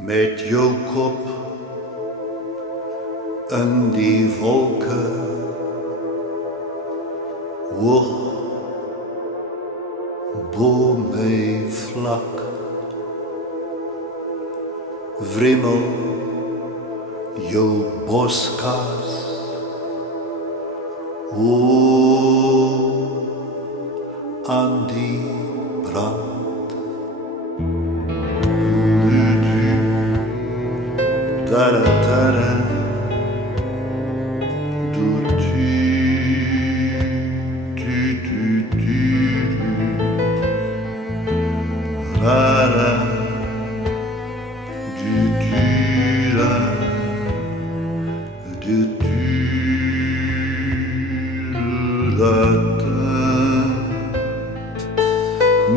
Met jou kop in die wolke, hoog bo my vlak, wrimmel jou boskas, aan die brand. Da-da-da-da, ra-ra,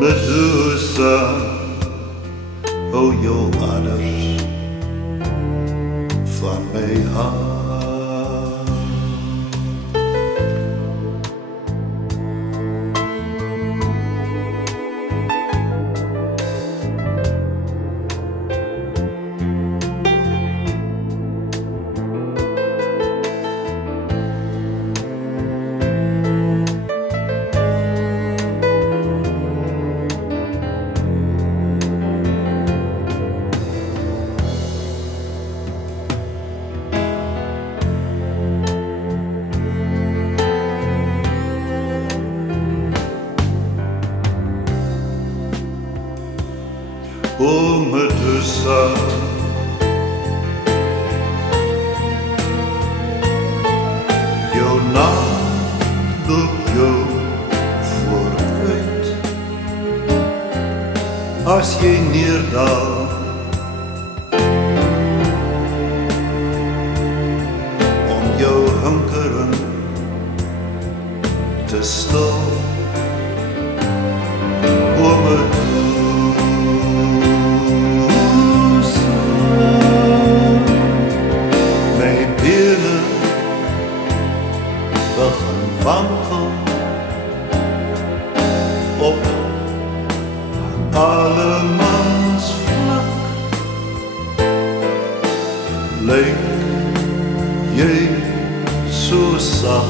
Medusa, oh jou aders van my hart. O Medusa, jou naam loop jou vooruit. As jy neerdaal, om jou hinkering te stil, o Medusa, wankel op allemans vlak, lyk jy so sag,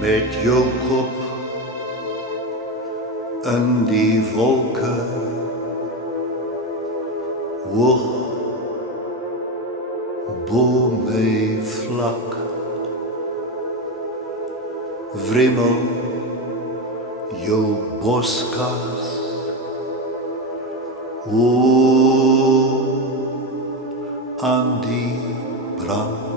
met jou kop in die wolke, hoog bo my vlak, wrimmel jou boskas, aan die brand.